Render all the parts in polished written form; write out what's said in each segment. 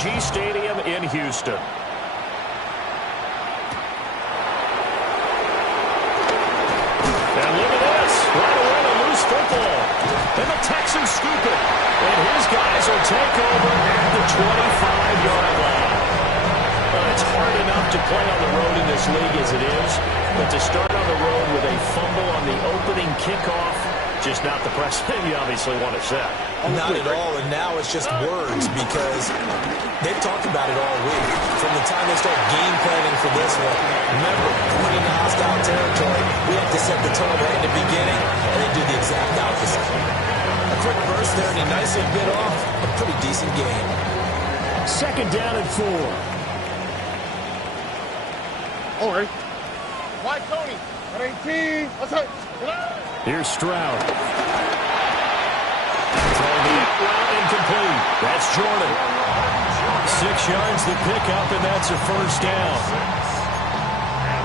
P&G Stadium in Houston. And look at this. Right away, a loose football. And the Texans scoop it. And his guys will take over at the 25-yard line. Well, it's hard enough to play on the road in this league as it is, but to start on the road with a fumble on the opening kickoff, just not the precedent you obviously want to set. Not at all, and now it's just words because they've talked about it all week. From the time they start game planning for this one, remember, going into hostile territory, we have to set the tone right in the beginning, and they do the exact opposite. A quick burst there, and he nicely bit off a pretty decent game. Second down and 4. All right. White Tony, at 18. What's up? Here's Stroud. Throwing the route incomplete. That's Jordan. 6 yards the pickup, and that's a first down.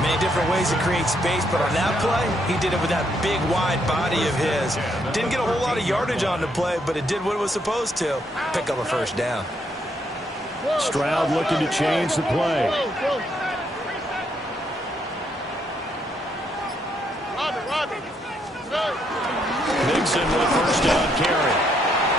Many different ways to create space, but on that play, he did it with that big, wide body of his. Didn't get a whole lot of yardage on the play, but it did what it was supposed to. Pick up a first down. Stroud looking to change the play. Mixon with a first down carry.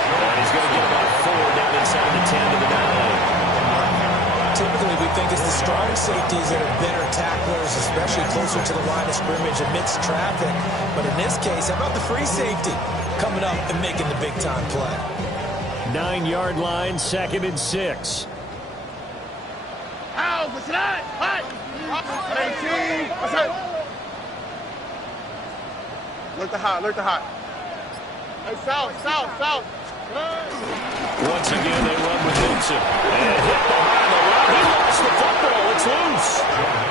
And he's going to get about 4 down inside the 10 to the 9. Typically, we think it's the strong safeties that are better tacklers, especially closer to the line of scrimmage amidst traffic. But in this case, how about the free safety coming up and making the big-time play? 9-yard line, 2nd and 6. Ow, what's that? What? 18. What's that? Alert the hot, alert the hot. Hey, south. Once again, they run with Mixon. And hit behind the line. He lost the football. It's loose.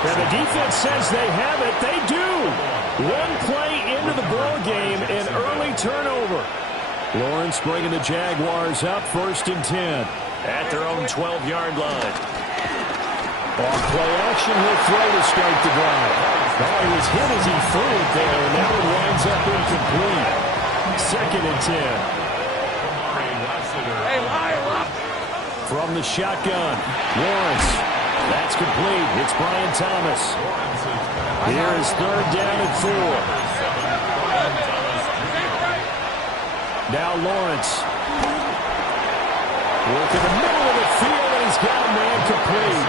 And the defense says they have it. They do. One play into the ball game, an early turnover. Lawrence bringing the Jaguars up 1st and 10 at their own 12-yard line. On play action, he'll throw to start the drive. Oh, he was hit as he threw it there, and that one winds up incomplete. 2nd and 10. From the shotgun, Lawrence. That's complete. It's Brian Thomas. Here is 3rd down and 4. Now Lawrence. Work in the middle of the field, and he's got a man complete.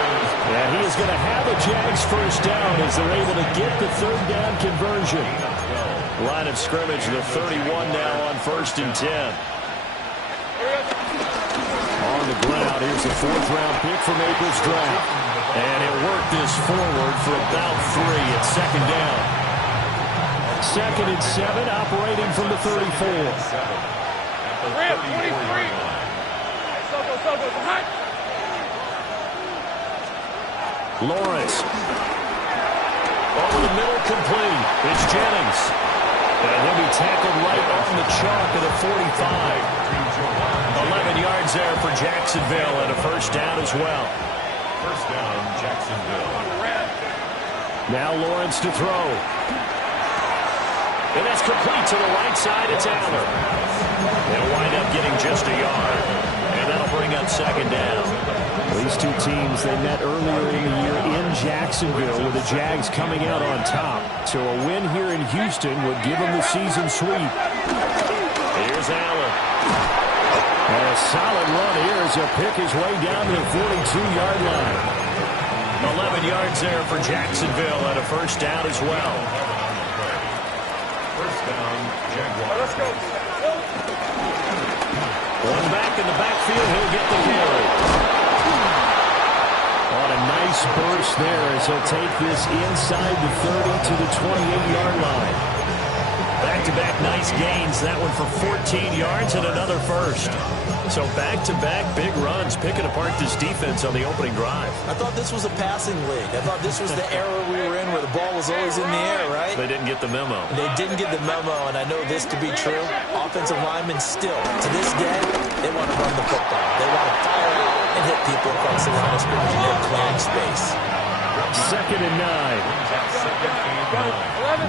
And he is going to have a Jags first down as they're able to get the 3rd down conversion. Line of scrimmage, the 31 now on 1st and 10. On the ground, here's the 4th-round pick from April's draft. And it worked this forward for about 3 at 2nd down. 2nd and 7, operating from the 34. 23. Lawrence. Over the middle, complete. It's Jennings. And he'll be tackled right on the chalk of the 45. 11 yards there for Jacksonville and a first down as well. First down, Jacksonville. Now Lawrence to throw. And that's complete to the right side. It's Aller. They'll wind up getting just a yard. And that'll bring up 2nd down. These two teams, they met earlier in the year in Jacksonville with the Jags coming out on top. So a win here in Houston would give them the season sweep. Here's Aller. And a solid run here as he'll pick his way down to the 42-yard line. 11 yards there for Jacksonville and a first down as well. First down, Jaguars. Let's go. One back in the backfield, he'll get the carry. On a nice burst there as he'll take this inside the 30 to the 28-yard line. Back-to-back nice gains. That one for 14 yards and another first. So back-to-back big runs, picking apart this defense on the opening drive. I thought this was a passing league. I thought this was the era we were in where the ball was always in the air, right? They didn't get the memo. They didn't get the memo, and I know this to be true. Offensive linemen still, to this day, they want to run the football. They want to fire out and hit people across the line of scrimmage in their clearing space. 2nd and 9.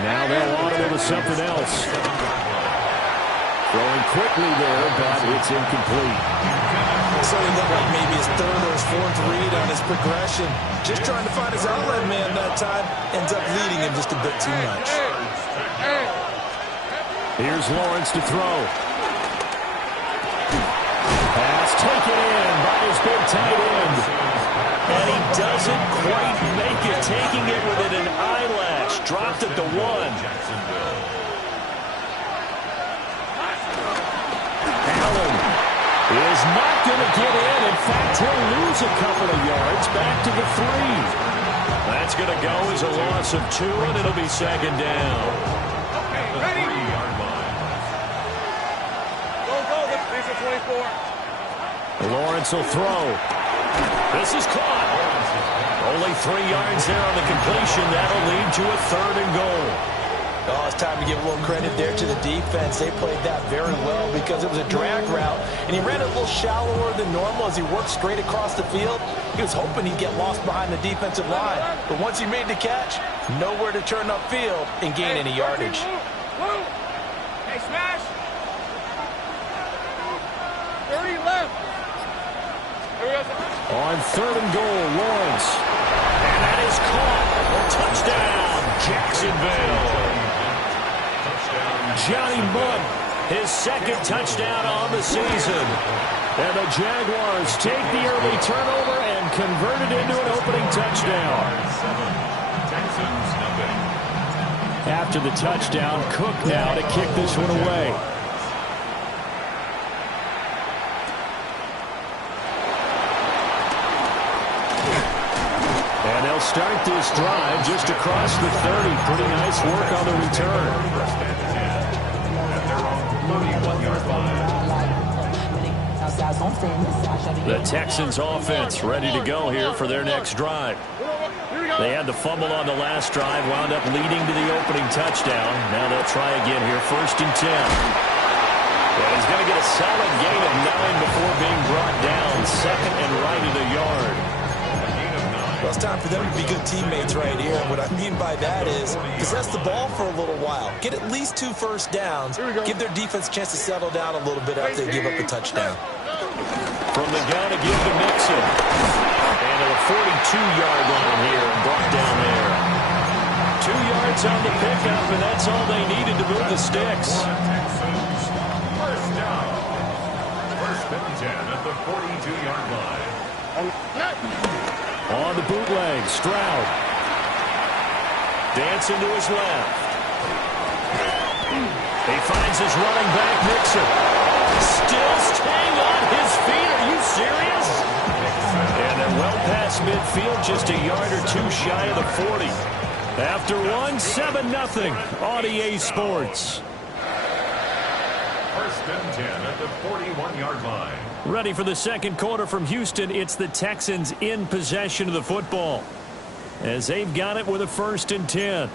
Now they'll audible to something else. Throwing quickly there, but it's incomplete. necessarily looked like maybe his third or his fourth read on his progression. Just trying to find his outlet man that time. Ends up leading him just a bit too much. Here's Lawrence to throw. Pass taken in by his big tight end. And he doesn't quite make it, taking it within an eyelash. Dropped at the 1. Allen is not going to get in. In fact, he'll lose a couple of yards back to the 3. That's going to go as a loss of 2, and it'll be second down. Okay, ready? Go, this is 24. Lawrence will throw. This is caught. Only 3 yards there on the completion. That'll lead to a 3rd and goal. Oh, it's time to give a little credit there to the defense. They played that very well because it was a drag route, and he ran a little shallower than normal as he worked straight across the field. He was hoping he'd get lost behind the defensive line, but once he made the catch, nowhere to turn upfield and gain any yardage. Hey, smash. 30 left. On 3rd and goal, Lawrence. And that is caught. Touchdown, Jacksonville. Johnny Mundt, his 2nd touchdown on the season. And the Jaguars take the early turnover and convert it into an opening touchdown. After the touchdown, Cook now to kick this one away. And they'll start this drive just across the 30. Pretty nice work on the return. The Texans offense ready to go here for their next drive. They had the fumble on the last drive, wound up leading to the opening touchdown. Now they'll try again here, 1st and 10. And he's going to get a solid gain of 9 before being brought down. 2nd and right at a yard. Well, it's time for them to be good teammates right here. And what I mean by that is possess the ball for a little while. Get at least 2 first downs. Give their defense a chance to settle down a little bit after they give up a touchdown. From the gun to give to Mixon. And to the 42-yard line here, brought down there. 2 yards on the pickup, and that's all they needed to move the sticks. First down. 1st and 10 at the 42-yard line. On the bootleg, Stroud. Dancing to his left. He finds his running back, Mixon. Still staying on his feet. Are you serious? And they're well past midfield, just a yard or 2 shy of the 40. After 1, 7-0 on EA Sports. 1st and 10 at the 41-yard line. Ready for the second quarter from Houston. It's the Texans in possession of the football, as they've got it with a 1st and 10.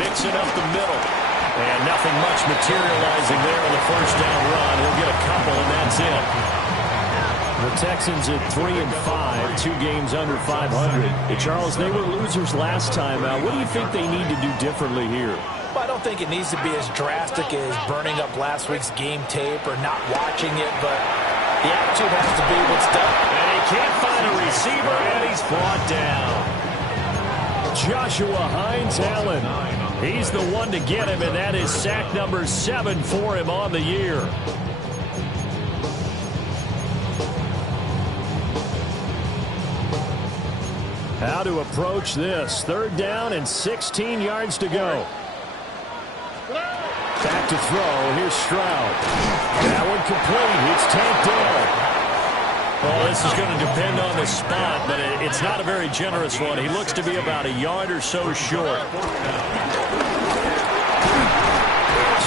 Mixing up the middle. And nothing much materializing there on the 1st down run. He'll get a couple, and that's it. The Texans at 3-5, 2 games under 500. Charles, they were losers last time. What do you think they need to do differently here? Well, I don't think it needs to be as drastic as burning up last week's game tape or not watching it, but the attitude has to be what's done. And he can't find a receiver, and he's brought down. Joshua Hines-Allen. He's the one to get him, and that is sack number 7 for him on the year. How to approach this. 3rd down and 16 yards to go. Back to throw. Here's Stroud. That one complete. It's tanked down. Well, this is going to depend on the spot, but it's not a very generous one. He looks to be about a yard or so short.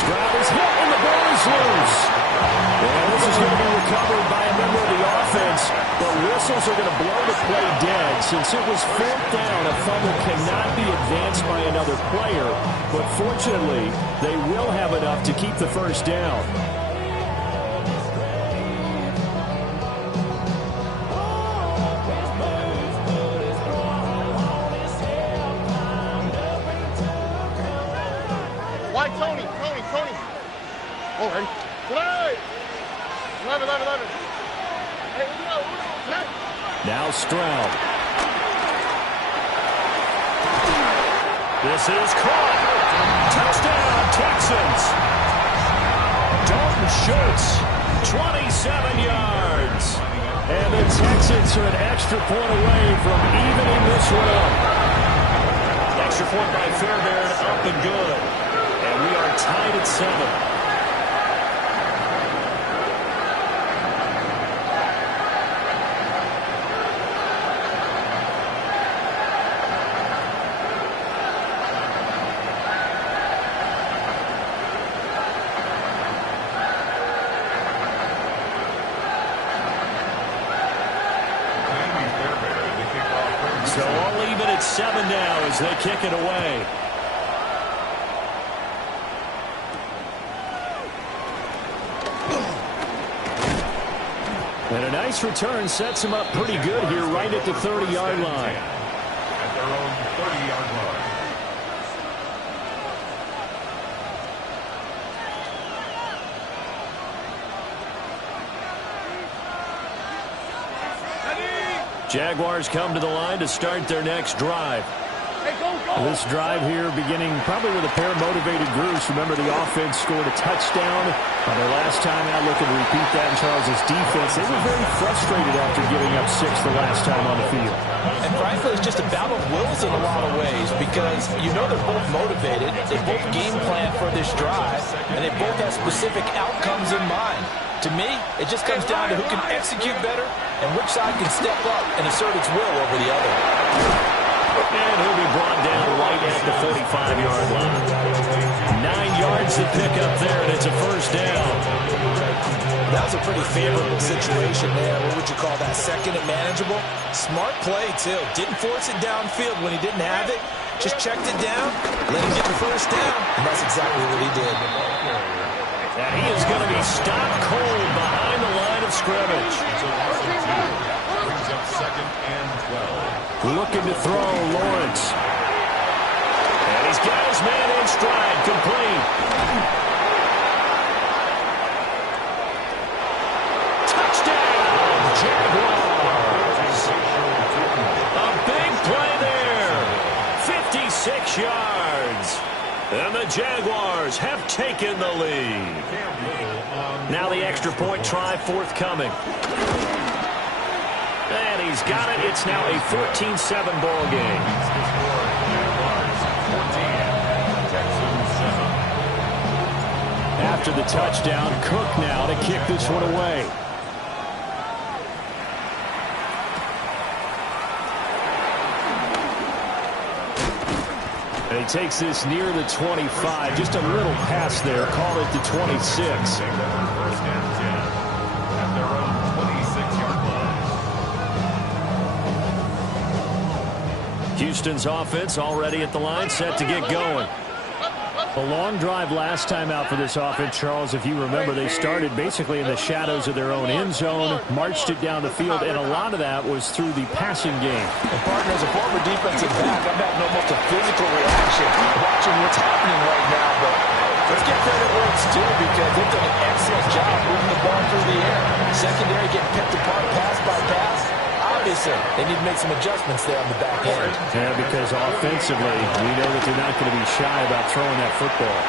Stroud is hit, and the ball is loose. And this is going to be recovered by a member of the offense, but whistles are going to blow the play dead. Since it was 4th down, a fumble cannot be advanced by another player, but fortunately, they will have enough to keep the 1st down. Why, Tony? All right. Play! 11. Hey, Uno. Now Stroud. This is caught. Touchdown, Texans. Dalton Schultz, 27 yards. And the Texans are an extra point away from evening this one. Extra point by Fairbairn, up and good. And we are tied at 7. So I'll leave it at 7 now as they kick it away. And a nice return sets him up pretty good here right at the 30-yard line. At their own 30-yard line. Jaguars come to the line to start their next drive. This drive here beginning probably with a pair of motivated groups. Remember, the offense scored a touchdown on their last time out. Looking to repeat that in Charles's defense. They were very frustrated after giving up 6 the last time on the field. And frankly, it's just a battle of wills in a lot of ways because you know they're both motivated. They both game plan for this drive, and they both have specific outcomes in mind. To me, it just comes down to who can execute better and which side can step up and assert its will over the other. And he'll be brought down right at the 45-yard line. 9 yards to pick up there, and it's a first down. That was a pretty favorable situation there. What would you call that? Second and manageable? Smart play, too. Didn't force it downfield when he didn't have it. Just checked it down, let him get the first down. And that's exactly what he did. And he is going to be stopped cold behind the line of scrimmage. Brings up 2nd and 12. Looking to throw, Lawrence. And he's got his man in stride, complete. Touchdown, Jaguars. A big play there. 56 yards. And the Jaguars have taken the lead. Now the extra point try forthcoming. And he's got it. It's now a 14-7 ball game. After the touchdown, Cook now to kick this one away. And he takes this near the 25. Just a little pass there. Call it the 26. First and 10 at their own 26-yard line. Houston's offense already at the line, set to get going. A long drive last time out for this offense, Charles. If you remember, they started basically in the shadows of their own end zone, marched it down the field, and a lot of that was through the passing game. And partner, as a former defensive back, I'm having almost a physical reaction watching what's happening right now. But let's give credit where it's due because they've done an excellent job moving the ball through the air. Secondary getting picked apart pass by pass. Obviously, they need to make some adjustments there on the back end. Yeah, because offensively, we know that they're not going to be shy about throwing that football.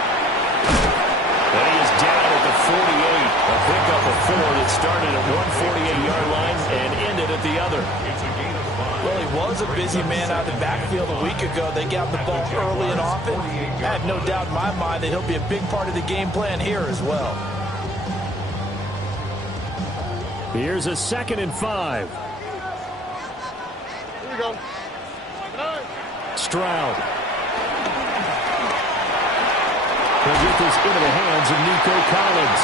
And he is down at the 48. A pickup of 4 that started at one 48-yard line and ended at the other. It's a gain of 5. Well, he was a busy man out of the backfield a week ago. They got the ball early and often. I have no doubt in my mind that he'll be a big part of the game plan here as well. Here's a 2nd and 5. Go. Stroud. He'll get this into the hands of Nico Collins.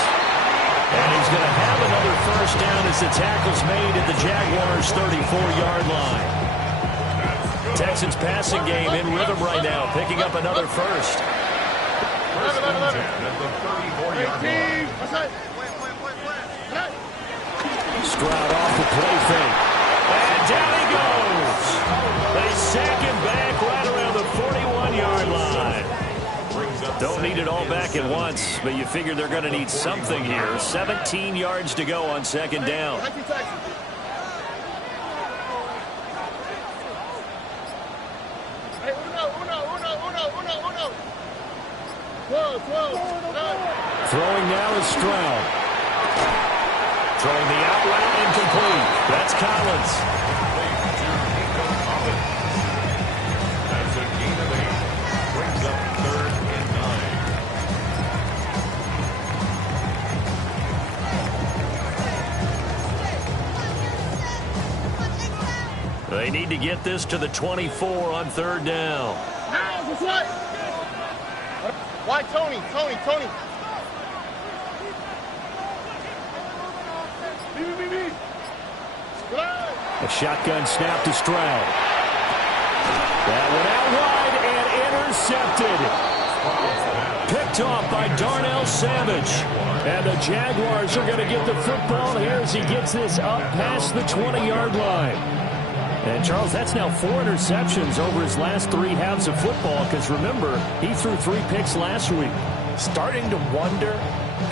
And he's going to have another first down as the tackle's made at the Jaguars' 34-yard line. Texans passing game in rhythm right now, picking up another first. First and 10 at the 34-yard line. Stroud off the play fake. And down he goes. They sack him back right around the 41-yard line. Brings up Don't need it all back at once, but you figure they're going to need something here. 17 yards to go on second down. Throwing now is Stroud. Throwing the out route incomplete. That's Collins. That's a gain of 8. Brings up 3rd and 9. They need to get this to the 24 on 3rd down. Why Tony? A shotgun snap to Stroud. That went out wide and intercepted. Picked off by Darnell Savage. And the Jaguars are going to get the football here as he gets this up past the 20-yard line. And, Charles, that's now 4 interceptions over his last 3 halves of football because, remember, he threw 3 picks last week. Starting to wonder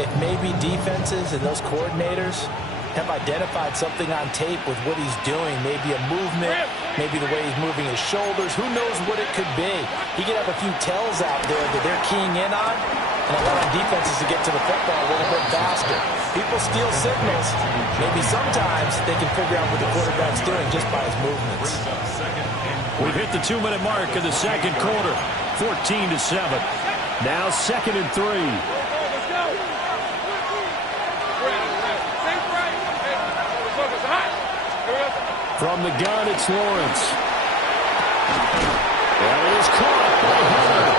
if maybe defenses and those coordinators have identified something on tape with what he's doing. Maybe a movement, maybe the way he's moving his shoulders. Who knows what it could be? He could have a few tells out there that they're keying in on and allowing defenses to get to the football a little bit faster. People steal signals. Maybe sometimes they can figure out what the quarterback's doing just by his movements. We've hit the 2-minute mark of the second quarter. 14-7. Now 2nd and 3. From the gun, it's Lawrence. And it is caught by Hunter.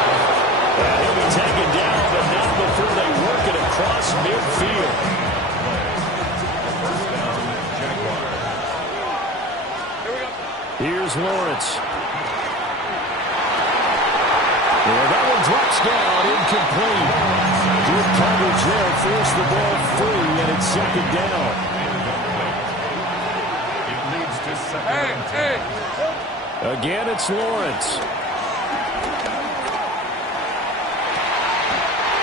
And he'll be taken down, but not before they work it across midfield. Here's Lawrence. And that one drops down, incomplete. Good coverage there, forced the ball free, and it's 2nd down. Again, it's Lawrence.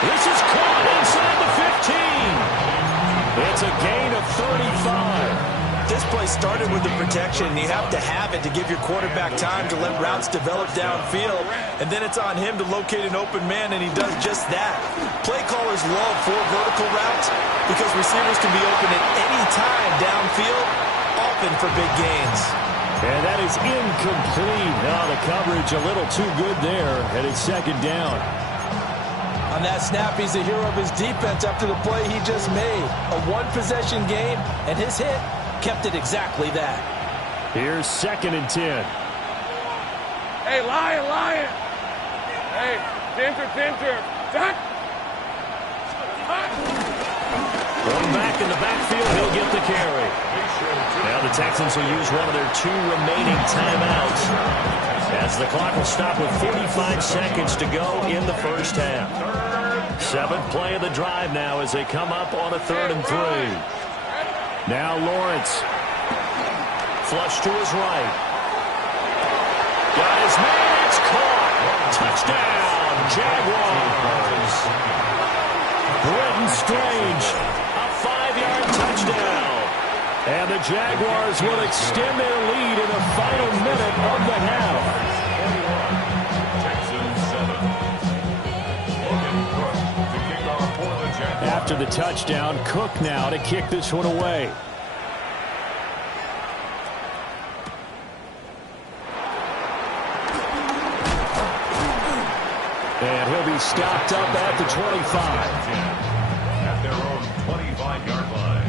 This is caught inside the 15. It's a gain of 35. This play started with the protection. You have to have it to give your quarterback time to let routes develop downfield, and then it's on him to locate an open man, and he does just that. Play callers love 4 vertical routes because receivers can be open at any time downfield, often for big gains. And that is incomplete. Now the coverage a little too good there, and it's 2nd down. On that snap, he's the hero of his defense after the play he just made. A 1-possession game, and his hit kept it exactly that. Here's 2nd and 10. Hey, Lion. Hey, Tinter. Duck. Going back in the backfield, he'll get the carry. Now the Texans will use one of their 2 remaining timeouts as the clock will stop with 45 seconds to go in the first half. 7th play of the drive now as they come up on a 3rd and 3. Now Lawrence. Flush to his right. Got his man. It's caught. Touchdown, Jaguars. Brenton Strange. A 5-yard touchdown. And the Jaguars will extend their lead in the final minute of the half. After the touchdown, Cook now to kick this one away. And he'll be stopped up at the 25. At their own 25-yard line.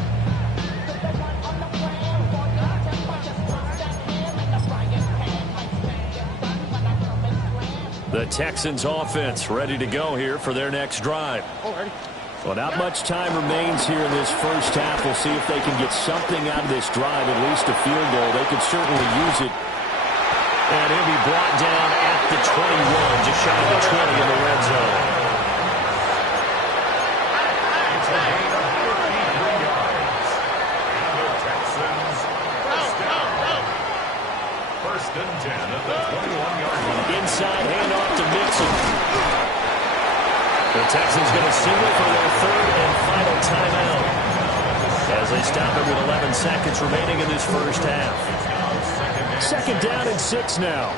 The Texans offense ready to go here for their next drive. Well, not much time remains here in this first half. We'll see if they can get something out of this drive, at least a field goal. They could certainly use it. And he'll be brought down at the 21, just shy of the 20 in the red zone. It's a gain of 53 yards. And the Texans first down. 1st and 10 at the 21-yard line. Inside handoff to Mixon. Texans going to single for their third and final timeout as they stop it with 11 seconds remaining in this first half. Second down and 6 now.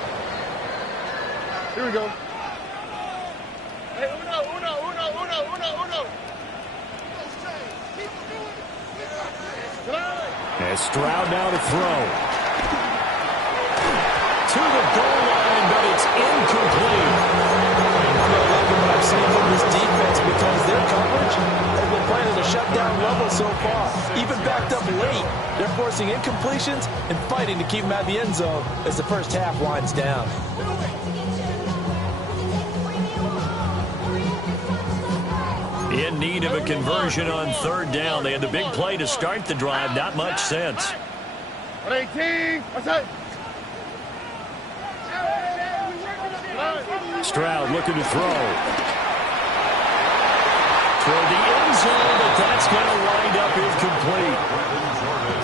Here we go. Hey, uno. And Stroud now to throw. To the goal line, but it's incomplete. I'm liking what I've seen from this defense because their coverage has been playing at a shutdown level so far. Even backed up late, they're forcing incompletions and fighting to keep them out of the end zone as the first half winds down. In need of a conversion on third down. They had the big play to start the drive. Not much sense. 18. What's that? Stroud looking to throw. Toward the end zone, but that's going to wind up incomplete.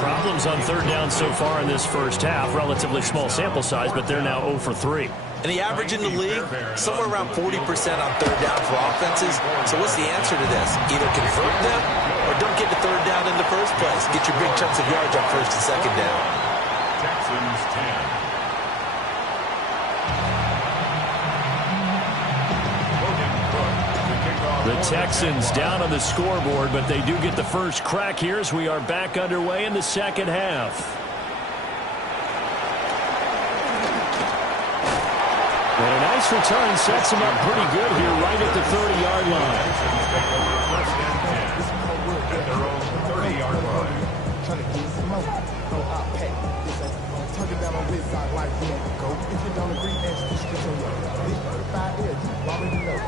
Problems on third down so far in this first half. Relatively small sample size, but they're now 0 for 3. And the average in the league, somewhere around 40% on third down for offenses. So what's the answer to this? Either convert them or don't get the third down in the first place. Get your big chunks of yards on first and second down. Texans 10. The Texans down on the scoreboard, but they do get the first crack here as we are back underway in the second half. And a nice return sets him up pretty good here right at the 30-yard line. First and 10 at their own 30-yard line. Trying to get some more. No, I'll pay. Turn it down on this side like we had to go. If you don't agree, ask the streets on your this 35 is. You already know.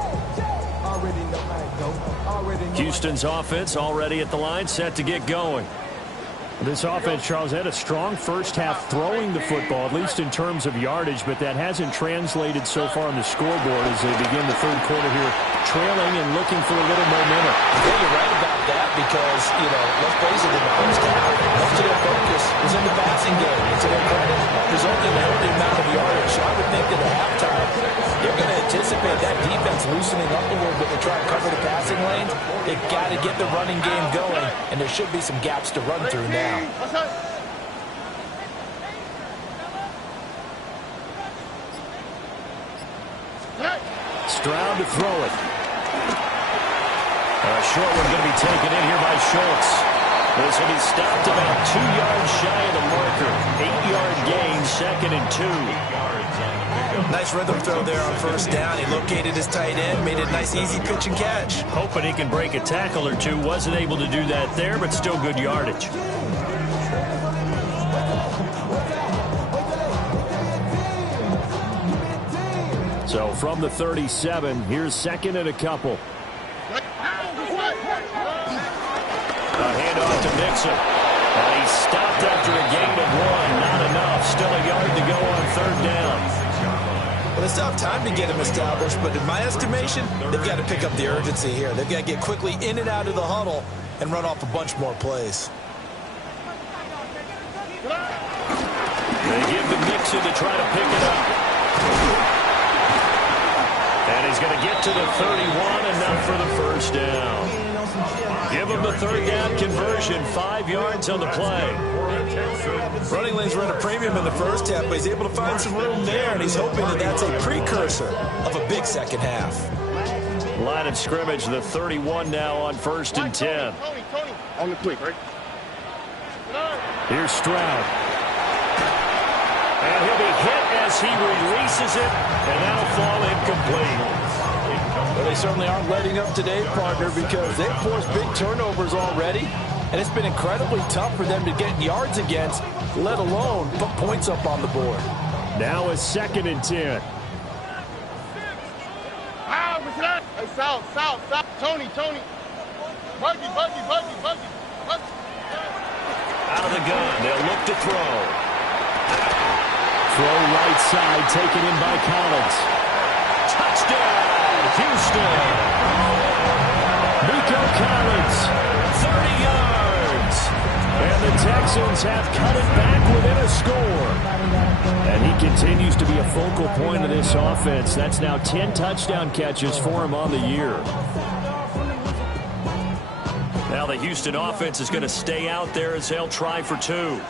Already know how it go. Already know. Houston's offense already at the line, set to get going. This offense, Charles, had a strong first half throwing the football, at least in terms of yardage, but that hasn't translated so far on the scoreboard as they begin the third quarter here, trailing and looking for a little momentum. Yeah, you're right about that because, let's face it, in the first half, most of their focus was in the passing game. And to their credit, resulting in a healthy amount of yardage. So I would think that at halftime, they're going to anticipate that defense loosening up a little bit to try and cover the passing lanes. They've got to get the running game going, and there should be some gaps to run through now. What's that? Stroud to throw it. A short one going to be taken in here by Schultz. This will be stopped about 2 yards shy of the marker. 8-yard gain, second and 2. Nice rhythm throw there on first down. He located his tight end, made it a nice easy pitch and catch. Hoping he can break a tackle or two. Wasn't able to do that there, but still good yardage. So from the 37, here's second and a couple. A handoff to Mixon. And he's stopped after a gain of 1. Not enough. Still a yard to go on third down. Well, they still have time to get him established, but in my estimation, they've got to pick up the urgency here. They've got to get quickly in and out of the huddle and run off a bunch more plays. They give to Mixon to try to pick it up. And he's going to get to the 31, enough for the first down. Give him the third down conversion, 5 yards on the play. Running lanes were at a premium in the first half, but he's able to find some room there, and he's hoping that that's a precursor of a big second half. Line of scrimmage, the 31 now on first and 10. Tony. On the quick, right? Here's Stroud. And he'll be hit as he releases it, and that'll fall incomplete. Well, they certainly aren't letting up today, partner, because they've forced big turnovers already, and it's been incredibly tough for them to get yards against, let alone put points up on the board. Now a second and 10. Hey, South. Tony. Buggy. Out of the gun, they'll look to throw. Throw right side, taken in by Collins. Touchdown, Houston. Nico Collins. 30 yards. And And the Texans have cut it back within a score. And he continues to be a focal point of this offense. That's now 10 touchdown catches for him on the year. Now the Houston offense is going to stay out there as they'll try for two.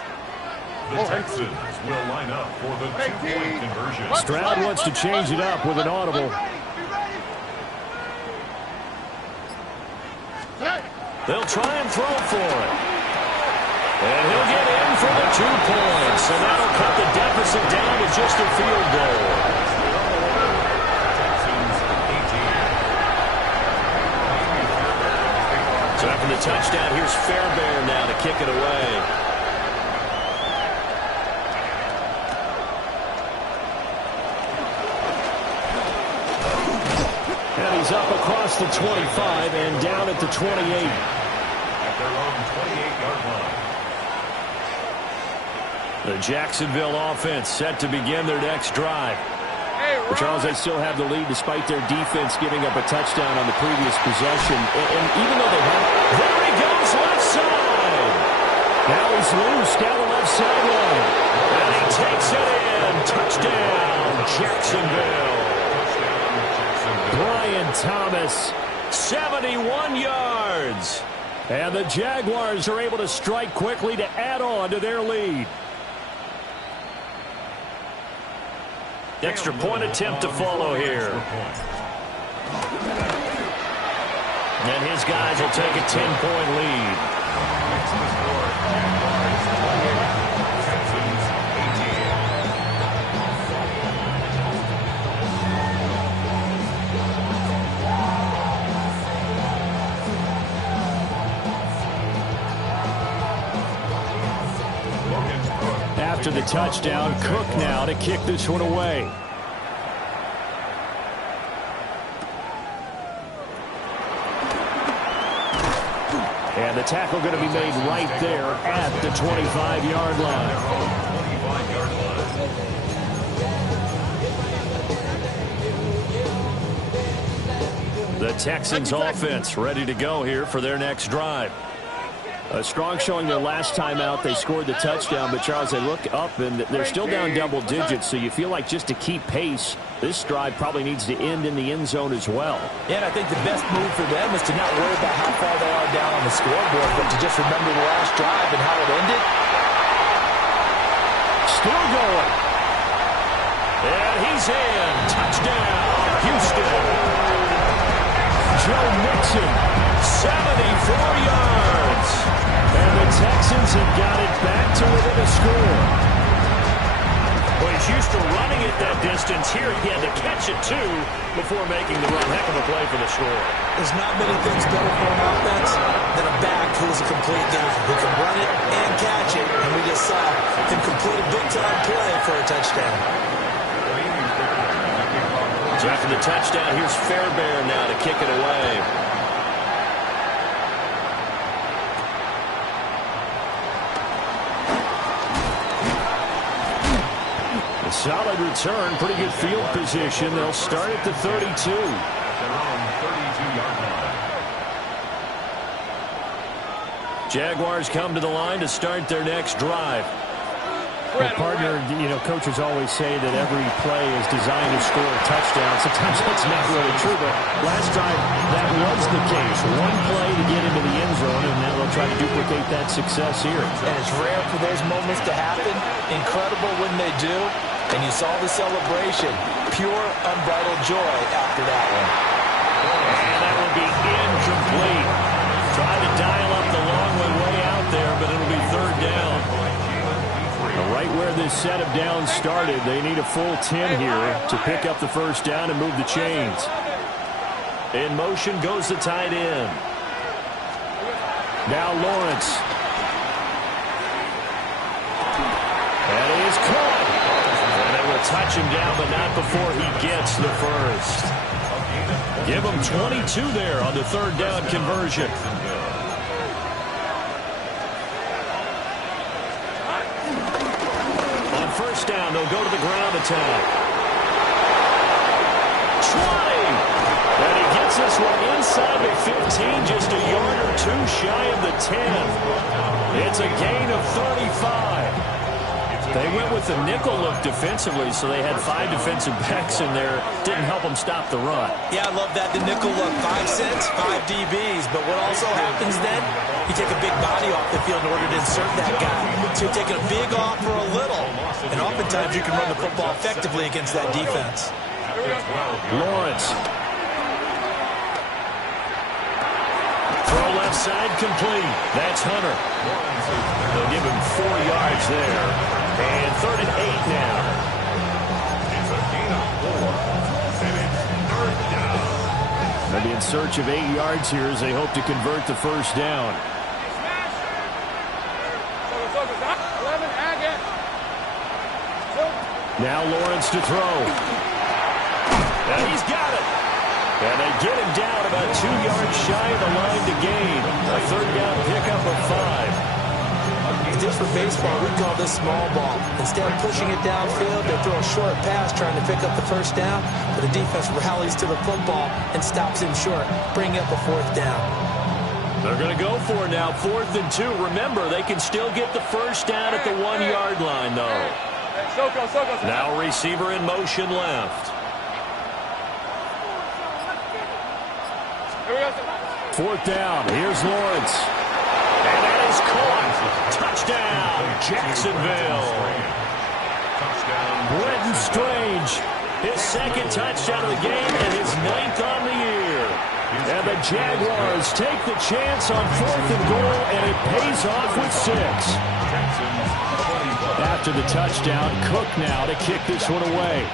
The Texans will line up for the two-point conversion. Stroud wants to change it up with an audible. They'll try and throw for it. And he'll get in for the 2 points. And that'll cut the deficit down to just a field goal. Texans 18. So after the touchdown, here's Fairbairn now to kick it away. And he's up across the 25 and down at the 28. At their own 28-yard line. The Jacksonville offense set to begin their next drive. But Charles, they still have the lead despite their defense giving up a touchdown on the previous possession. And even though they have... There he goes, left side. Now he's loose down the left sideline. And he takes it in. Touchdown, Jacksonville. Brian Thomas. 71 yards. And the Jaguars are able to strike quickly to add on to their lead. Extra point attempt to follow here. And his guys will take a 10-point lead. Next to the score, Jaguars 28, Texans 18. Logan's Cook. After the touchdown, Cook now to kick this one away. And the tackle going to be made right there at the 25-yard line. 25-yard line. The Texans offense ready to go here for their next drive. A strong showing their last time out. They scored the touchdown, but Charles, they look up and they're still down double digits, so you feel like just to keep pace, this drive probably needs to end in the end zone as well. And I think the best move for them is to not worry about how far they are down on the scoreboard, but to just remember the last drive and how it ended. Still going. And he's in. Touchdown, Houston. Joe Mixon. 74 yards. And the Texans have got it back to within a score. Well, he's used to running it that distance. Here he had to catch it, too, before making the run. Heck of a play for the score. There's not many things better for an offense than a back who is a complete game, who can run it and catch it. And we just saw him complete a big-time play for a touchdown. So after the touchdown, here's Fairbairn now to kick it away. Solid return, pretty good field position. They'll start at the 32. At their own 32-yard line. Jaguars come to the line to start their next drive. Well, partner, you know, coaches always say that every play is designed to score a touchdown. Sometimes that's not really true, but last time that was the case. One play to get into the end zone, and now they'll try to duplicate that success here. And it's rare for those moments to happen. Incredible when they do. And you saw the celebration. Pure, unbridled joy after that one. And that will be incomplete. Trying to dial up the long way out there, but it'll be third down. Right where this set of downs started, they need a full 10 here to pick up the first down and move the chains. In motion goes the tight end. Now Lawrence. That is caught. And they will touch him down, but not before he gets the first. Give him 22 there on the third down conversion. First down, they'll go to the ground attack. 20! And he gets gets this one inside the 15, just a yard or two shy of the 10. It's a gain of 35. They went with the nickel look defensively, so they had 5 defensive backs in there. Didn't help them stop the run. Yeah, I love that, the nickel look. 5 cents, 5 DBs. But what also happens then, you take a big body off the field in order to insert that guy. So you're taking a big off for a little. And oftentimes you can run the football effectively against that defense. Lawrence. Throw left side complete. That's Hunter. They'll give him 4 yards there. And 3rd and 8 now. It's a gain of 4. And it's 3rd down. They'll be in search of 8 yards here as they hope to convert the first down. Now Lawrence to throw. And he's got it. And they get him down about 2 yards shy of the line to gain. A 3rd down pickup of 5. Just for baseball, we call this small ball. Instead of pushing it downfield, they throw a short pass trying to pick up the first down, but the defense rallies to the football and stops him short, bringing up a 4th down. They're going to go for it now, 4th and 2. Remember, they can still get the first down at the 1-yard line, though. Now receiver in motion left. 4th down. Here's Lawrence. And that is caught. Touchdown, Jacksonville. Brenton Strange, his 2nd touchdown of the game and his 9th on the year. And the Jaguars take the chance on 4th and goal, and it pays off with 6. After the touchdown, Cook now to kick this one away.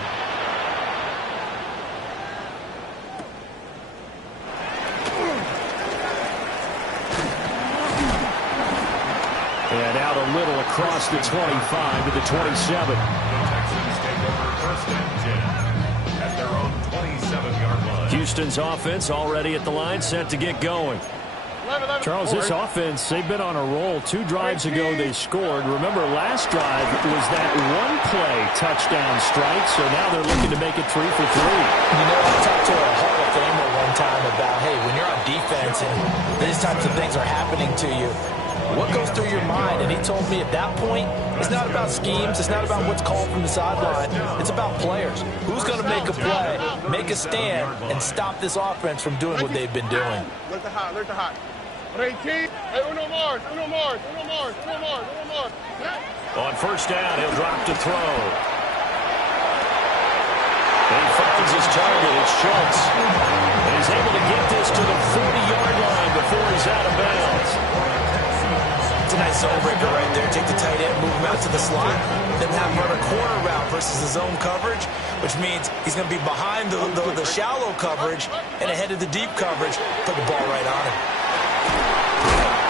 And out a little across the 25 to the 27. The Texans take over 1st and 10 at their own 27-yard line. Houston's offense already at the line, set to get going. Charles, this offense, they've been on a roll. 2 drives ago they scored. Remember, last drive was that 1-play touchdown strike, so now they're looking to make it 3 for 3. You know, I talked to a Hall of Famer one time about, hey, when you're on defense and these types of things are happening to you, what goes through your mind? And he told me at that point, it's not about schemes. It's not about what's called from the sideline. It's about players. Who's going to make a play, make a stand, and stop this offense from doing what they've been doing? Look the hot, look the hot. 18. Hey, uno more. On 1st down, he'll drop to throw. And he finds his target. It's Schultz. And he's able to get this to the 40-yard line before he's out of bounds. It's a nice zone breaker right there. Take the tight end, move him out to the slot, then have him run a corner route versus the zone coverage, which means he's going to be behind the shallow coverage and ahead of the deep coverage. Put the ball right on him.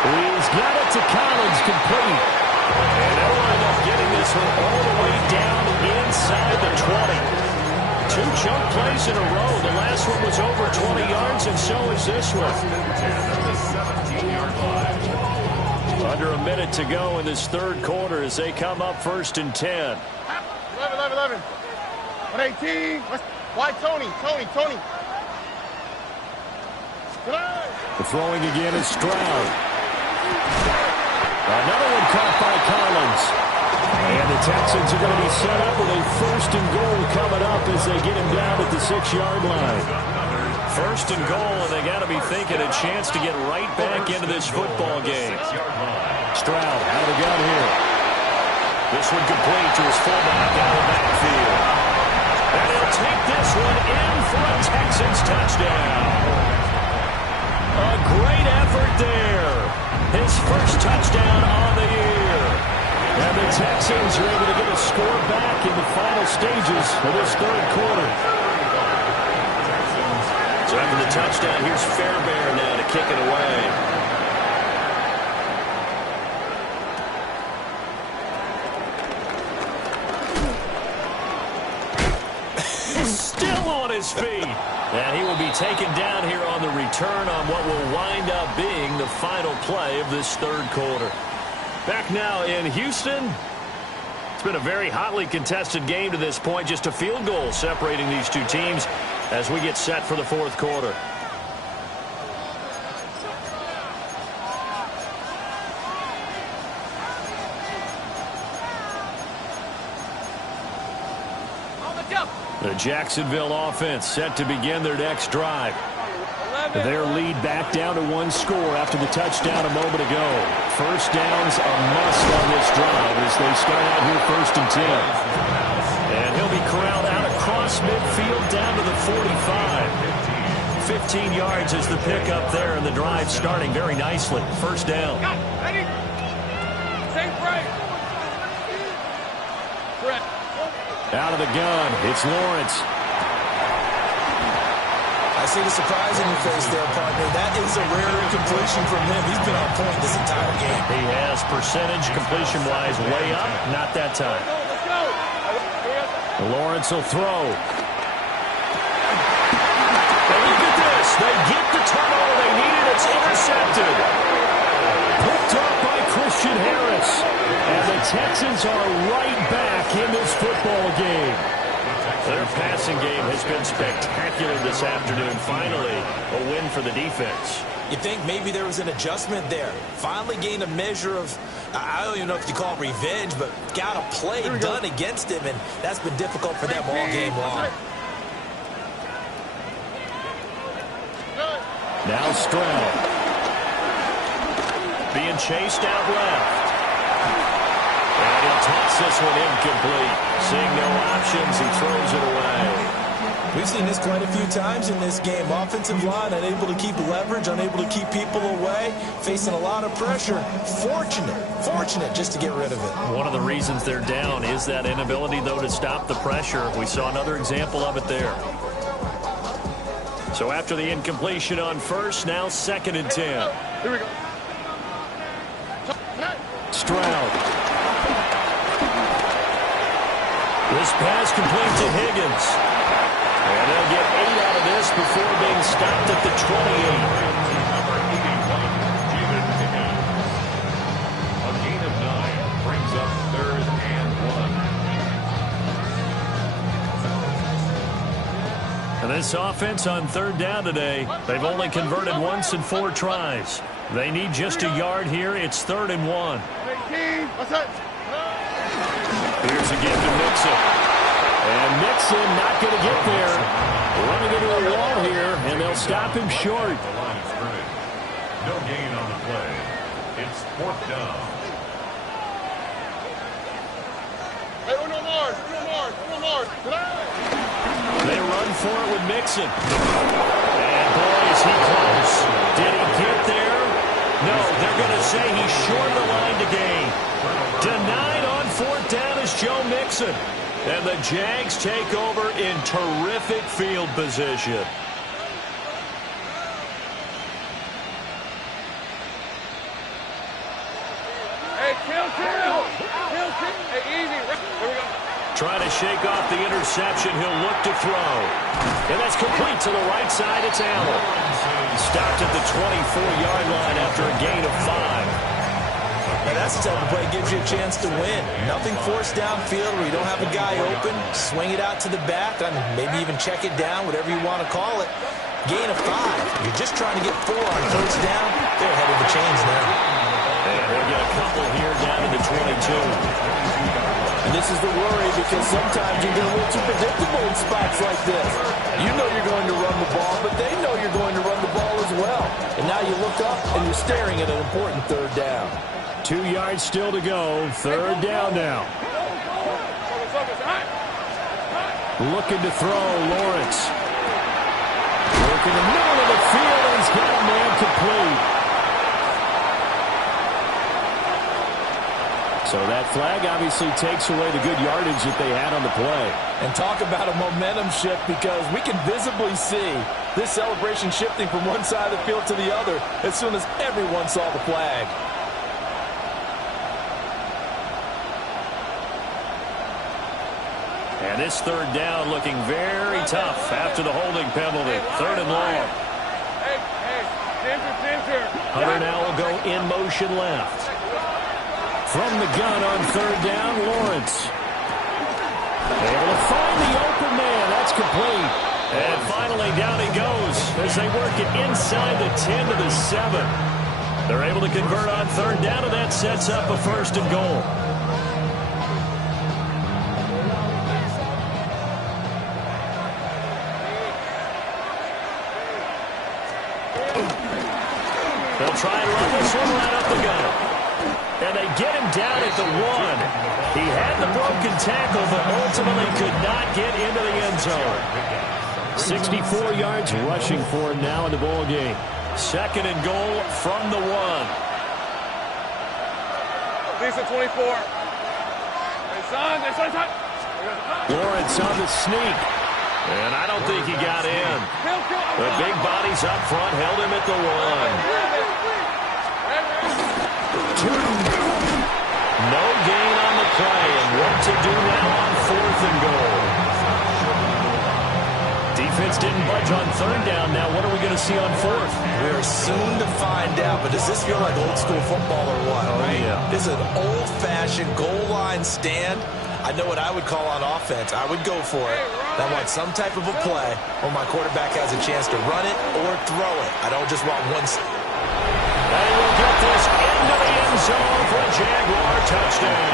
He's got it to Collins, complete. And they'll wind up getting this one all the way down inside the 20. 2 chunk plays in a row. The last one was over 20 yards, and so is this one. Under a minute to go in this 3rd quarter as they come up 1st and 10. 11. 118. Why Tony? The throwing again is Stroud. Another one caught by Collins. And the Texans are going to be set up with a 1st and goal coming up as they get him down at the 6-yard line. 1st and goal, and they got to be thinking a chance to get right back into this football game. Stroud out of the gun here. This one complete to his fullback out of the backfield. And he'll take this one in for a Texans touchdown. A great effort there. His 1st touchdown on the year. And the Texans are able to get a score back in the final stages of this 3rd quarter. So after the touchdown, here's Fairbairn now to kick it away. Still on his feet. And he will be taken down here on the return on what will wind up being the final play of this 3rd quarter. Back now in Houston. It's been a very hotly contested game to this point. Just a field goal separating these 2 teams as we get set for the 4th quarter. The Jacksonville offense set to begin their next drive. Their lead back down to one score after the touchdown a moment ago. First down's a must on this drive as they start out here 1st and 10. And he'll be corralled out across midfield down to the 45. 15 yards is the pickup there, and the drive starting very nicely. First down. Ready? Same break. Out of the gun, it's Lawrence. I see the surprise in your face there, partner. That is a rare incompletion from him. He's been on point this entire game. He has percentage completion-wise way up. Not that time. Let's go. Lawrence will throw. And look at this. They get the turnover they needed. It's intercepted. Picked up by Christian Harris. And the Texans are right back in this football game. Their passing game has been spectacular this afternoon. Finally, a win for the defense. You think maybe there was an adjustment there. Finally gained a measure of, I don't even know if you call it revenge, but got a play done against him, and that's been difficult for them all game long. Now Stroud. Being chased out left. And he'll toss this one incomplete. Seeing no options, he throws it away. We've seen this quite a few times in this game. Offensive line unable to keep leverage, unable to keep people away, facing a lot of pressure. Fortunate just to get rid of it. One of the reasons they're down is that inability, though, to stop the pressure. We saw another example of it there. So after the incompletion on first, now 2nd and 10. Here we go. Stroud. This pass complete to Higgins. And they'll get 8 out of this before being stopped at the 28. Number 81, Jaden Higgins. A gain of 9 brings up 3rd and 1. And this offense on 3rd down today, they've only converted once in 4 tries. They need just a yard here. It's 3rd and 1. 18. What's that? Here's again to Mixon. And Mixon not going to get there. Running into a wall here, and they'll stop him short. The line of scrimmage. No gain on the play. It's 4th down. Hey, uno more. They run for it with Mixon. And boy, is he close. Did he get there? No, they're going to say he's short of the line to gain. Denied on 4th down is Joe Mixon. And the Jags take over in terrific field position. Hey, kill. Hey, easy. Here we go. Trying to shake off the interception. He'll look to throw. And that's complete to the right side. It's Allen. Stopped at the 24-yard line after a gain of 5. And that's the type of play that gives you a chance to win. Nothing forced downfield where you don't have a guy open. Swing it out to the back. I mean, maybe even check it down, whatever you want to call it. Gain of 5. You're just trying to get 4 on 1st down. They're ahead of the chains now. And they'll get a couple here down to the 22. And this is the worry because sometimes you get a little too predictable in spots like this. You know you're going to run the ball, but they know you're going to run the ball as well. And now you look up and you're staring at an important 3rd down. 2 yards still to go. 3rd down now. Looking to throw, Lawrence. Working the middle of the field, and he's got a man complete. So that flag obviously takes away the good yardage that they had on the play. And talk about a momentum shift because we can visibly see this celebration shifting from one side of the field to the other as soon as everyone saw the flag. And this 3rd down looking very tough after the holding penalty. 3rd and long. Hey, center. Hunter now will go in motion left. From the gun on 3rd down, Lawrence. Able to find the open man. That's complete. And finally down he goes as they work it inside the 10 to the 7. They're able to convert on 3rd down, and that sets up a 1st and goal. They'll try and run this one right up the gut. And they get him down at the 1. He had the broken tackle, but ultimately could not get into the end zone. 64 yards rushing for him now in the ball game. 2nd and goal from the 1. Decent 24. Lawrence on the sneak. And I don't think he got in. The big bodies up front held him at the 1. No gain on the play, and what to do now on 4th and goal. Defense didn't budge on 3rd down. Now what are we going to see on 4th? We're soon to find out, but does this feel like old school football or what? Right? Yeah. This is an old-fashioned goal line stand. I know what I would call on offense. I would go for it. I want some type of a play where my quarterback has a chance to run it or throw it. I don't just want one. And he will get this into the end zone for a Jaguar touchdown.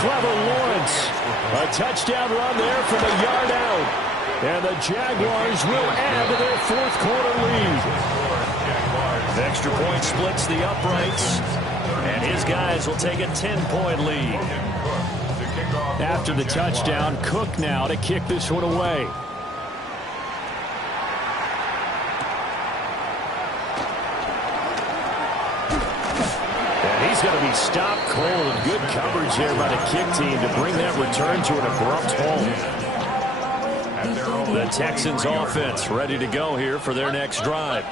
Trevor Lawrence, a touchdown run there from a yard out. And the Jaguars will add to their 4th quarter lead. The extra point splits the uprights, and his guys will take a 10-point lead. After the touchdown, Cook now to kick this one away. He's going to be stopped cold. Good coverage there by the kick team to bring that return to an abrupt halt. The Texans offense ready to go here for their next drive.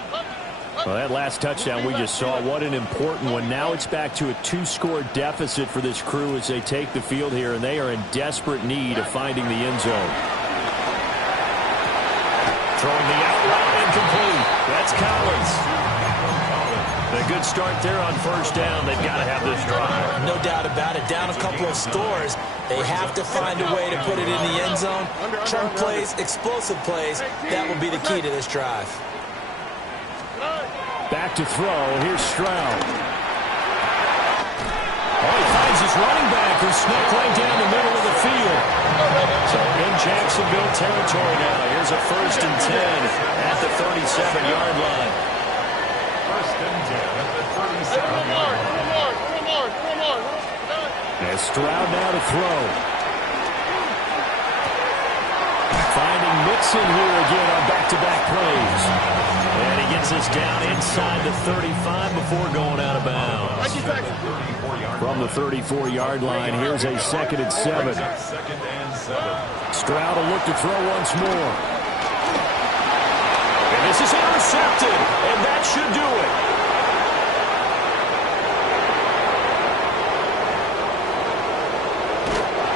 Well, that last touchdown we just saw, what an important one. Now it's back to a 2-score deficit for this crew as they take the field here, and they are in desperate need of finding the end zone. Throwing the out route incomplete. That's Collins. A good start there on 1st down. They've got to have this drive. No doubt about it. Down a couple of scores. They have to find a way to put it in the end zone. Chunk plays, explosive plays. That will be the key to this drive. Back to throw. Here's Stroud. Oh, he finds his running back who snuck right down the middle of the field. So in Jacksonville territory now. Here's a 1st and 10 at the 37-yard line. 1st and 10 at the 37-yard line. As Stroud now to throw. Finding Mixon here again on back-to-back plays. And he gets us down inside the 35 before going out of bounds. From the 34-yard line, here's a 2nd and 7. Stroud will look to throw once more. And this is intercepted, and that should do it.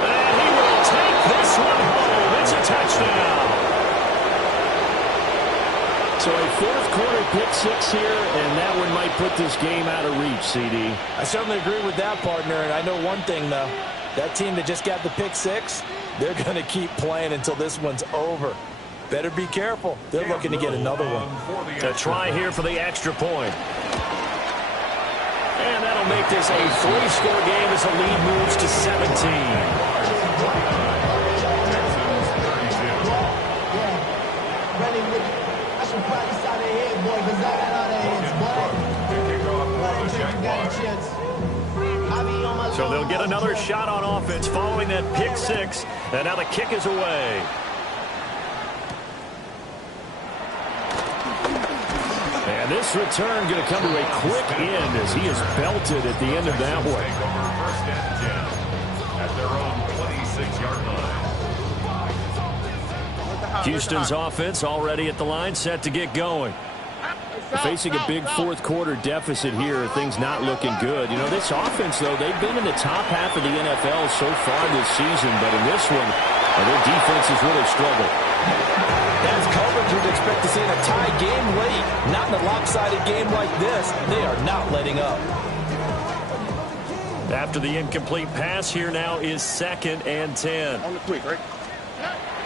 And he will take this one home. It's a touchdown. So a 4th quarter pick-6 here, and that one might put this game out of reach, CD. I certainly agree with that, partner, and I know one thing, though. That team that just got the pick-6, they're going to keep playing until this one's over. Better be careful. They're looking to get another one. To try here for the extra point. And that'll make this a 3-score game as the lead moves to 17. So they'll get another shot on offense following that pick-6. And now the kick is away. And this return going to come to a quick end as he is belted at the end of that one. 1st and 10 at their own 26-yard line. Houston's offense already at the line, set to get going. Facing a big 4th quarter deficit here, things not looking good. You know, this offense, though, they've been in the top half of the NFL so far this season, but in this one, their defense has really struggled. That's coverage you'd expect to see in a tie game late. Not in a lopsided game like this. They are not letting up. After the incomplete pass, here now is 2nd and 10. On the quick, right?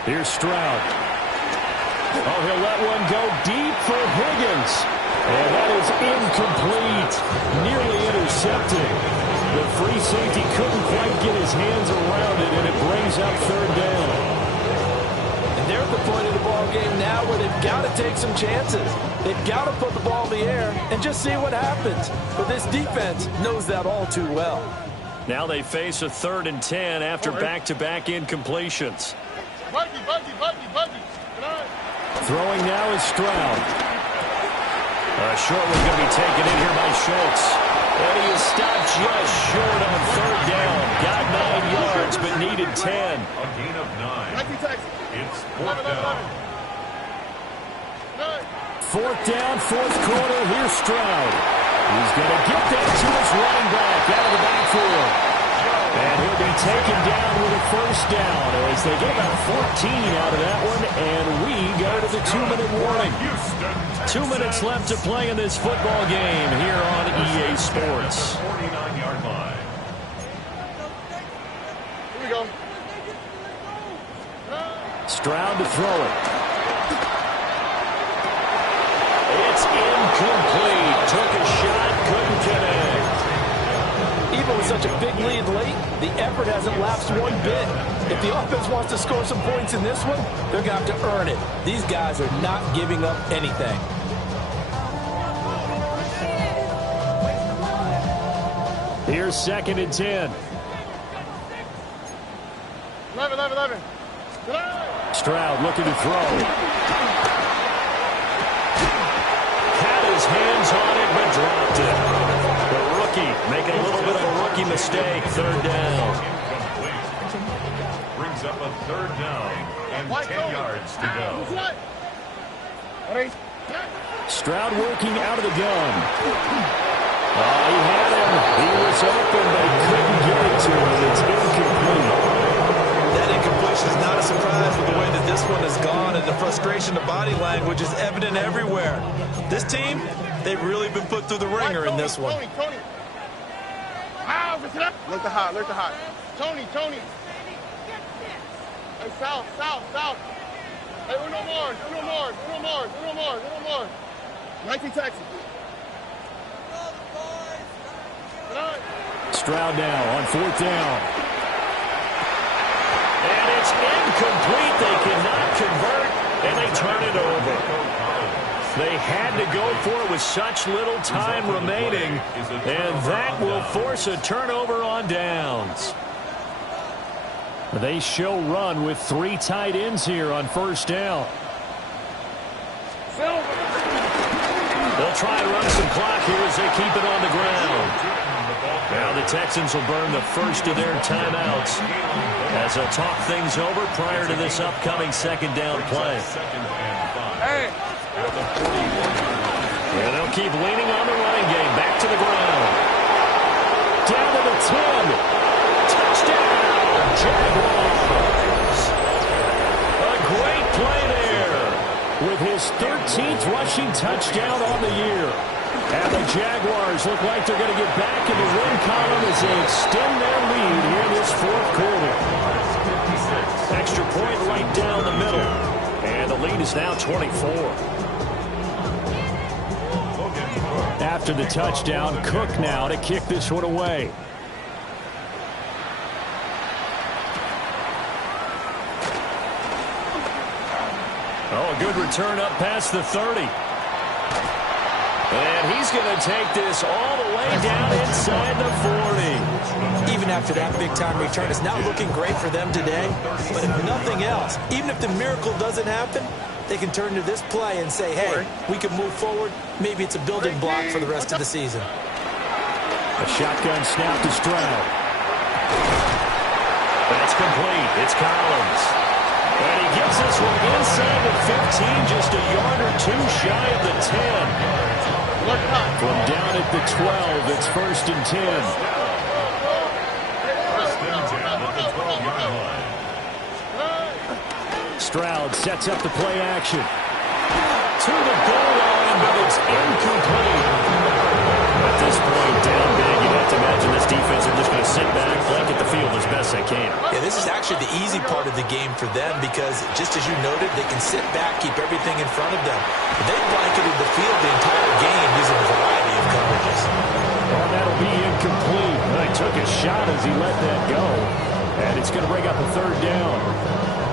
Here's Stroud. Oh, he'll let one go deep for Higgins. And that is incomplete. Nearly intercepted. The free safety couldn't quite get his hands around it, and it brings up 3rd down. And they're at the point of the ball game now where they've got to take some chances. They've got to put the ball ball in the air and just see what happens. But this defense knows that all too well. Now they face a 3rd and 10 after back-to-back incompletions. Buggy. Throwing now is Stroud. Short one's going to be taken in here by Schultz. And he is stopped just short on 3rd down. Got 9 yards, but needed 10. A gain of 9. It's 4th down. 4th down, 4th quarter. Here's Stroud. He's going to get that to his running back out of the backfield. And he'll be taken down with a 1st down as they get about 14 out of that one. And we go to the 2-minute warning. 2 minutes left to play in this football game here on EA Sports. 49-yard line. Here we go. Stroud to throw it. It's incomplete. Took a shot, couldn't connect. Even with such a big lead late, the effort hasn't lapsed one bit. If the offense wants to score some points in this one, they're going to have to earn it. These guys are not giving up anything. Here's 2nd and 10. 11. Stroud looking to throw. Had his hands on it, but dropped it. The rookie making a little bit of a rookie mistake. 3rd down. Brings up a 3rd down and 10 yards to go. Stroud working out of the gun. Oh, he had him. He was open, but couldn't get it to him. It's incomplete. That incompletion is not a surprise with the way that this one has gone, and the frustration, the body language is evident everywhere. This team, they've really been put through the ringer in this one. Tony. Look the hot. Tony. Hey, south. Hey, uno more. 19 Texans. Stroud now on 4th down. And it's incomplete. They cannot convert, and they turn it over. They had to go for it with such little time remaining, and that will force a turnover on downs. They show run with 3 tight ends here on 1st down. They'll try and run some clock here as they keep it on the ground. Now the Texans will burn the first of their timeouts as they'll talk things over prior to this upcoming 2nd down play. Hey. And they'll keep leaning on the running game. Back to the ground. Down to the 10. Touchdown, Jaguars. A great play there with his 13th rushing touchdown on the year. And the Jaguars look like they're going to get back in the win column as they extend their lead here in this 4th quarter. Extra point right down the middle. And the lead is now 24. After the touchdown, Cook now to kick this one away. Oh, a good return up past the 30. And he's going to take this all the way down inside the 40. Even after that big-time return, it's not looking great for them today. But if nothing else, even if the miracle doesn't happen, they can turn to this play and say, hey, we can move forward. Maybe it's a building block for the rest of the season. A shotgun snap to Stroud. That's complete. It's Collins. And he gets this one inside the 15, just a yard or 2 shy of the 10. From down at the 12, it's 1st and 10. Stroud sets up the play action. To the goal line, but it's incomplete. At this point, down big, you'd have to imagine this defense are just going to sit back, blanket the field as best they can. Yeah, this is actually the easy part of the game for them because, just as you noted, they can sit back, keep everything in front of them. They blanketed the field the entire game using a variety of coverages. Well, that'll be incomplete. He took a shot as he let that go. And it's going to bring up a 3rd down.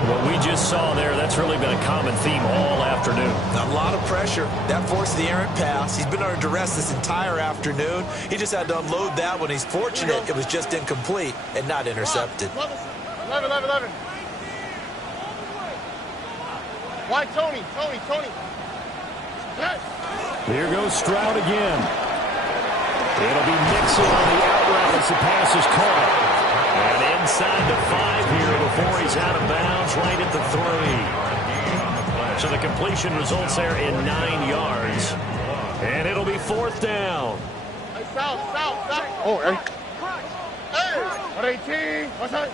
What we just saw there, that's really been a common theme all afternoon. A lot of pressure. That forced the errant pass. He's been under duress this entire afternoon. He just had to unload that one. He's fortunate it was just incomplete and not intercepted. 11. Why Tony? Yes. Here goes Stroud again. It'll be Mixon on the out route as the pass is caught. And inside the 5 here before he's out of bounds, right at the 3. So the completion results there in 9 yards. And it'll be 4th down. Hey, south. Oh, hey. Hey, 18. What's that?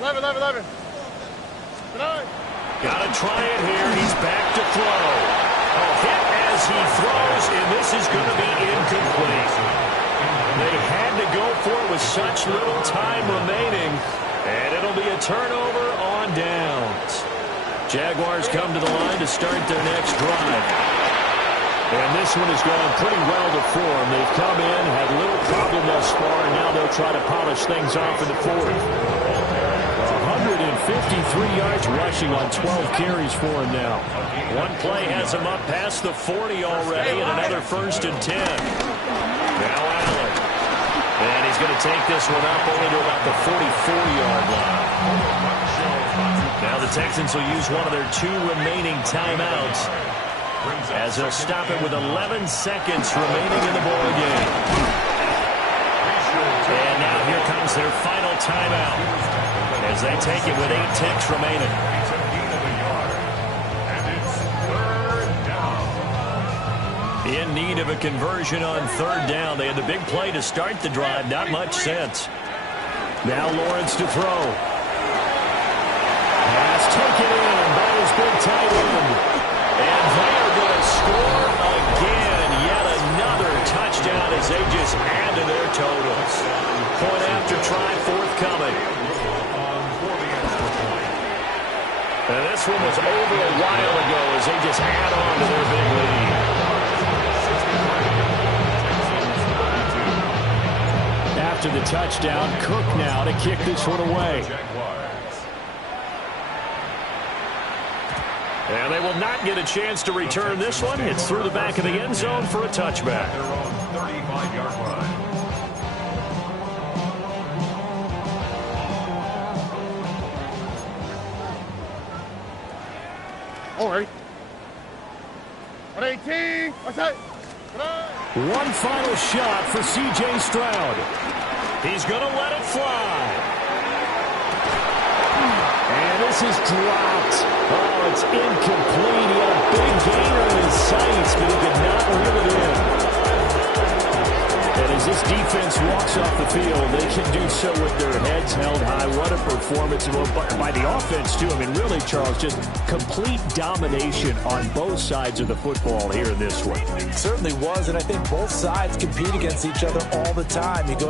11. Tonight. Got to try it here. He's back to throw. Hit as he throws, and this is going to be incomplete. They had to go for it with such little time remaining, and it'll be a turnover on downs. Jaguars come to the line to start their next drive. And this one has gone pretty well to form. They've come in, had little problem thus far, and now they'll try to polish things off in the 4th. 153 yards rushing on 12 carries for him now. One play has him up past the 40 already, and another 1st and 10. Now Allen. And he's going to take this one up only to about the 44-yard line. Now the Texans will use one of their 2 remaining timeouts as they'll stop it with 11 seconds remaining in the ball game. And now here comes their final timeout as they take it with 8 ticks remaining. In need of a conversion on 3rd down. They had the big play to start the drive. Not much sense. Now Lawrence to throw. Pass taken in by his big tight end. And they are going to score again. Yet another touchdown as they just add to their totals. Point after try forthcoming. And this one was over a while ago as they just add on to their big lead. After the touchdown, Cook now to kick this one away. And they will not get a chance to return this one. It's through the back of the end zone for a touchback. Their own 35-yard line. All right. 18. What's that? One final shot for C.J. Stroud. He's going to let it fly. And this is dropped. Oh, it's incomplete. He had a big gainer in his sights, but he could not reel it in. And as this defense walks off the field, they can do so with their heads held high. What a performance by the offense, too. I mean, really, Charles, just complete domination on both sides of the football here in this one. It certainly was, and I think both sides compete against each other all the time. You go